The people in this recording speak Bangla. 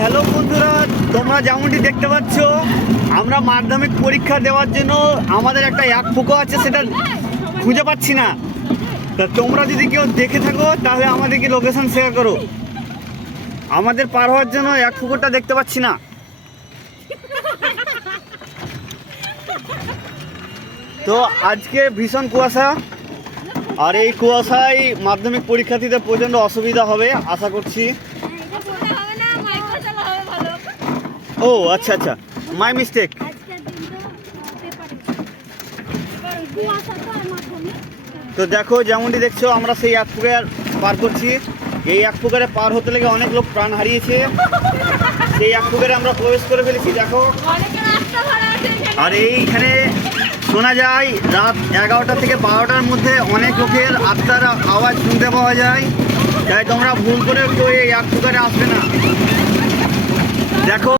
হ্যালো বন্ধুরা, তোমরা যেমনটি দেখতে পাচ্ছ আমরা মাধ্যমিক পরীক্ষা দেওয়ার জন্য আমাদের একটা এক ফুকো আছে, সেটা খুঁজে পাচ্ছি না। তা তোমরা যদি কেউ দেখে থাকো তাহলে আমাদেরকে লোকেশন শেয়ার করো। আমাদের পার হওয়ার জন্য এক ফুকোটা দেখতে পাচ্ছি না। তো আজকে ভীষণ কুয়াশা, আর এই কুয়াশায় মাধ্যমিক পরীক্ষার্থীদের প্রচণ্ড অসুবিধা হবে আশা করছি। ও আচ্ছা আচ্ছা, মাই মিস্টেক। তো দেখো যেমনটি দেখছো আমরা সেই এক পুকুর পার করছি। এই এক পুকুরে পার হতে লেগে অনেক লোক প্রাণ হারিয়েছে। সেই এক পুকুরে আমরা প্রবেশ করে ফেলেছি দেখো। আর এইখানে শোনা যায় রাত 11টা থেকে 12টার মধ্যে অনেক লোকের আত্মার আওয়াজ শুনতে পাওয়া যায়। তাই তোমরা ভুল করে কেউ এই এক পুকুরে আসবে না। দেখো